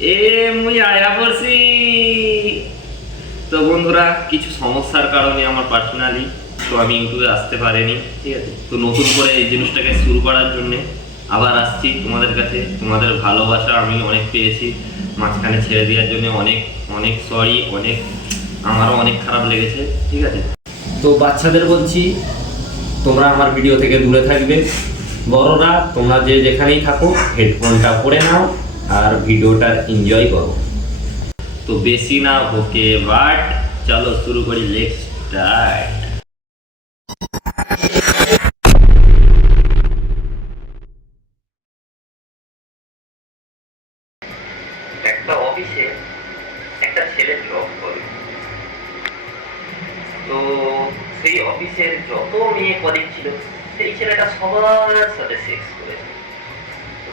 এ, মুই আয়া পড়ছি। তো বন্ধুরা, কিছু সমস্যার কারণে আমার পার্সোনালি তো আমি ইউটিউবে আসতে পারিনি। ঠিক আছে? তো নতুন করে এই জিনিসটাকে শুরু করার জন্য আবার আসছি তোমাদের কাছে। তোমাদের ভালোবাসা আমি অনেক পেয়েছি। মাঝখানে ছেড়ে দেওয়ার জন্য অনেক অনেক সরি অনেক, আমারও অনেক খারাপ লেগেছে। ঠিক আছে? তো বাচ্চাদের বলছি, তোমরা আমার ভিডিও থেকে দূরে থাকবে। বড়রা, তোমরা যে যেখানেই থাকো হেডফোনটা পরে নাও। আর ভিডিওটা এনজয় করো। তো বেশি না ওকে বাট চলো শুরু করি লেটস স্টার্ট সেই অফিসের যত মেয়ে কলিগ ছিল, সেই ছেলেটা সবার সাথে সেক্স করেছে।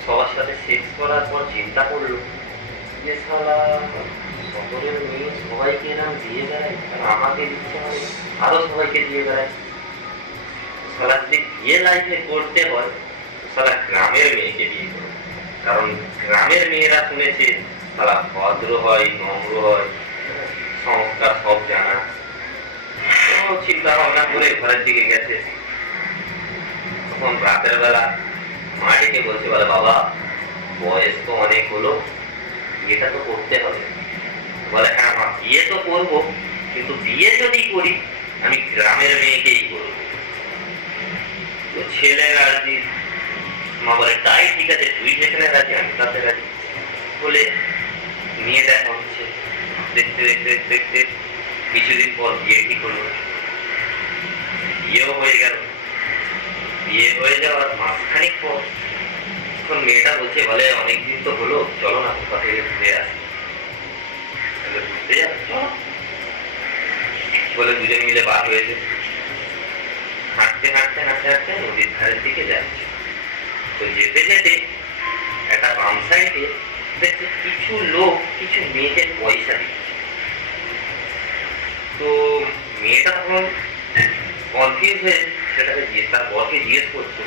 সবার সাথে সেক্স করার পর চিন্তা করল যে সারা সকলের মেয়ে সবাইকে এরকম দিয়ে আর আমাকে দিচ্ছে মানে আরও সবাইকে দিয়ে বেড়ায়। সারা যদি বিয়ে লাইফে করতে হয় সারা গ্রামের মেয়েকে বিয়ে করো। কারণ গ্রামের মেয়েরা শুনেছে তারা ভদ্র হয়, নম্র হয়, সংস্কার সব জানা। চিন্তা ভাবনা করে ঘরের দিকে গেছে। তখন রাতের বেলা মা ডেকে বলছে বলে বাবা, বয়স তো অনেক হলো, বিয়েটা তো করতে হবে। বলে হ্যাঁ মা, বিয়ে তো করব, কিন্তু বিয়ে যদি করি, আমি গ্রামের মেয়েকেই করব। তো ছেলে রাজি। মা বলে, তাই ঠিক আছে, তুই যেখানে রাজি, আমি তাতে রাজি। বলে নিয়ে দেখা হচ্ছে দেখতে দেখতে দেখতে, কিছুদিন পর বিয়ে ঠিক হলো। বিয়েও হয়ে গেল। বিয়ে হয়ে যাওয়ার মাসখানিক পর এখন মেয়েটা বলছে, বলে অনেকদিন তো হলো, চলো না কোথা থেকে ঘুরে আসি। ঘুরতে যাব বলে দুজন মিলে বার হয়েছে হাঁটতে হাঁটতে হাঁটতে হাঁটতে নদীর ধারের দিকে যাচ্ছে। তো যেতে যেতে একটা বাম সাইডে দেখছে কিছু লোক, কিছু মেয়েকে পয়সা দিচ্ছে। তো মেয়েটা তখন কনফিউজ হয়ে সেটাকে জিজ্ঞেস তার বরকে জিজ্ঞেস করছে।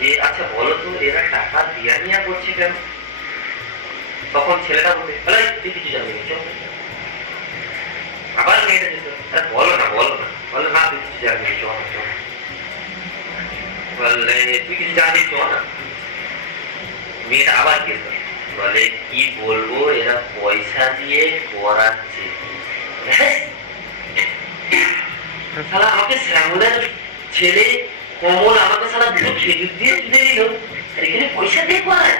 যে আচ্ছা বলো তো এরা টাকা দিয়া নিয়া করছে কেন? তখন ছেলেটা বলছে "আরে, তুই কিছু জানবি না চল। আবার মেয়েটা যেত বলো না বলো না। বলে না তুই কিছু জানবি না চল না, চল। না।" বললে তুই কিছু জানিস চল না। মেয়েটা আবার করে বলে কি বলব এরা পয়সা দিয়ে করাচ্ছে? হ্যাঁ? শালা আমাকে শ্যামলের ছেলে, কমল আমাকে সারা দুটো খেজুর দিয়ে তুলে দিল। এখানে পয়সা দিয়ে পায়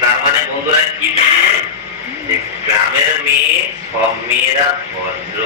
তার মানে বন্ধুরা, কি গ্রামের মেয়ে, সব মেয়েরা ভদ্র।